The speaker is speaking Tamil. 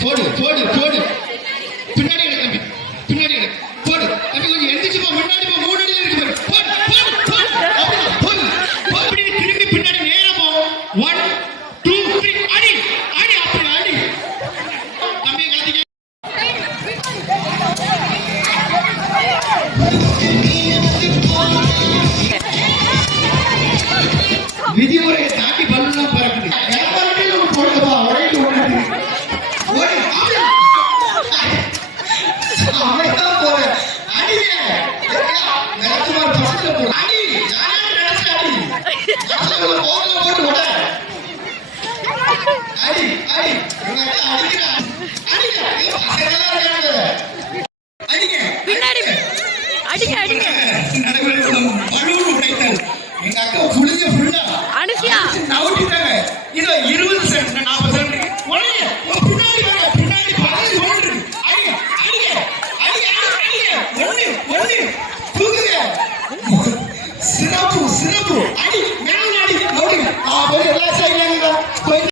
போடு போடு போடு பின்னாடி எனக்கு பின்னாடி எனக்கு போடு தம்பி கொஞ்சம் எந்திரிச்சு போ முன்னாடி போ மூணு அடியில் இருக்கு போடு போடு போடு போடு போடு திரும்பி பின்னாடி விதிமுறையை தாண்டி பல்லுலாம் பறக்குது. எல்லாருமே ஒன்று போடுங்கப்பா உடையிட்டு ஓடாது அவன்தான் போறேன் இதுல இருபது சென்ட் நாற்பது சென்ட் உடனே பின்னாடி வர பின்னாடி பழைய ஒன்று அடிங்க. சிறப்பு சிறப்பு.